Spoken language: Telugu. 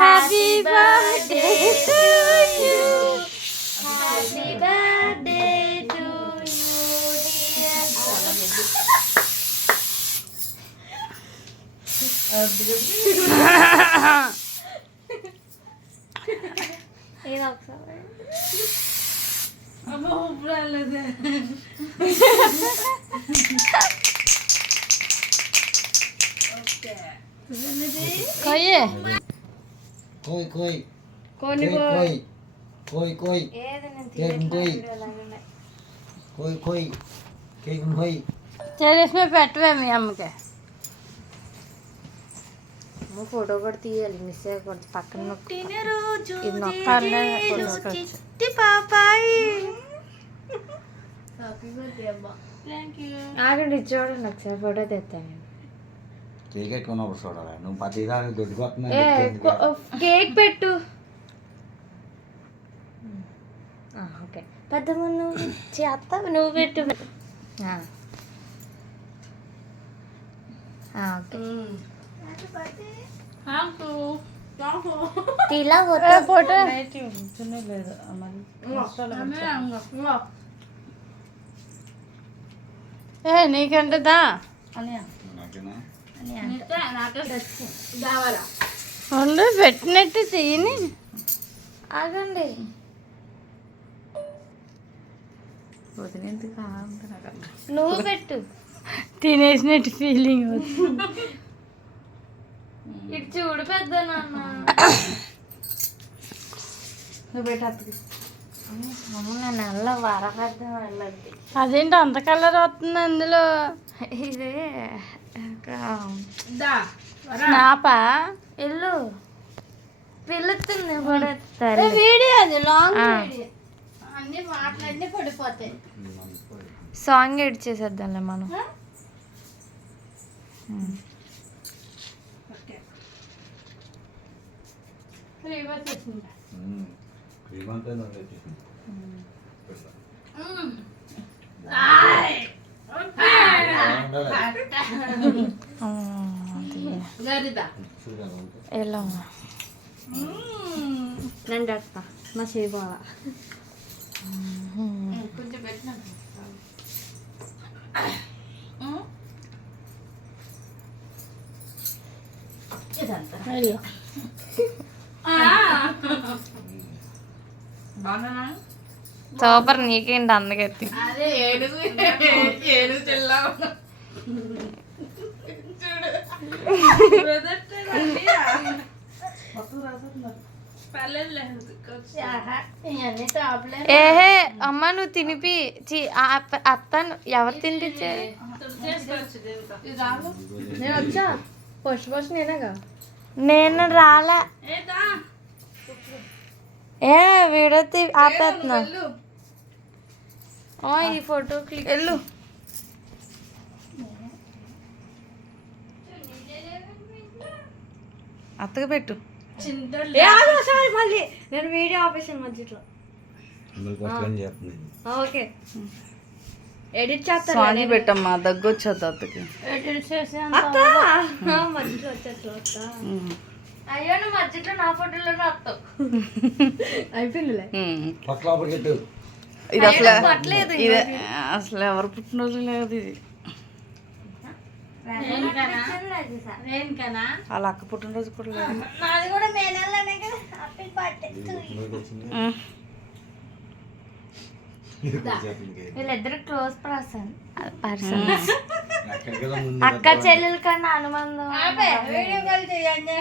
Happy birthday to you, happy birthday to you ఏదో ఒకసారి అమ్మ ఊపిరాలేదే. కొయ్యే कोई कोई कोनी कोई कोई कोई कोई ఏది నేను केक कोई कोई कोई केक कोई చేరేసి పెట్టవే మీ అమ్మకి ఫోటో కూడా తీయాలి మిస్ అయ్యకూడదు పక్కన పుట్టినరోజు ఇది నొక్కాలే చిట్టి పాపాయి. హ్యాపీ బర్త్డే అమ్మా. Thank you. ఆగండి చూడండి ఒకసారి ఫోటో తెస్తాను ठीक है कोनो చూడాలి నువ్వు పతిగా దొడ్డుకొస్తున్నా కేక్ పెట్టు ఓకే పెద్దమ్మ నువ్వు చేస్తా నువ్వు పెట్టు తీలా ఫోటో లేదు ఏ నీకంటే దా ఉండు పెట్టినట్టు తీయని ఆగండి నువ్వు పెట్టు తినేసినట్టు ఫీలింగ్ ఇటు చూడు పెద్ద నాన్న నువ్వు పెట్టు. నేను వెళ్ళ వరకర్థం వెళ్ళద్ది అదేంటి అంత కలర్ వస్తుంది అందులో ఇది స్నాపా ఎల్లు పిలుస్తుంది వీడియో అది లాంగ్ అన్ని మాటలన్నీ పడిపోతాయి సాంగ్ ఎడ్ చేసేద్దాంలే మనం ఎలా నేను పెడతా మా చేయబోవా కొంచెం పెట్టినా సూపర్ నీకేంటి అందగెత్తి అదే ఏడుగు ఏడుగు చెల్లా ఏహే అమ్మ నువ్వు తినిపి అత్తను ఎవరు తినిపించారు నేను వచ్చా ఫస్ట్ నేనేగా నేను రాలే ఏ వీడియో ఆపేస్తున్నా ఈ ఫోటో క్లిక్ వెళ్ళు అత్తగా పెట్టు మళ్ళీ నేను వీడియో ఆపేసాను మధ్యలో ఓకే ఎడిట్ చేస్తాను పెట్టమ్మా దగ్గొచ్చా అత్తకి ఎడిట్ చేసి మధ్యలో వచ్చేట్లా అయ్యో నువ్వు మధ్యలో నా ఫోటోలో వస్తావు అయిపోయిందిలే ఇది అసలు ఇది అసలు ఎవరు పుట్టినరోజు లేదు ఇది వాళ్ళ అక్క పుట్టినరోజు కూడా లేదు నాది కూడా మే నెలలోనే కదా హ్యాపీ బర్త్డే వీళ్ళిద్దరు క్లోజ్ పర్సన్ అక్క చెల్లెల కన్నా అనుబంధం వీడియో కాల్ చేయండి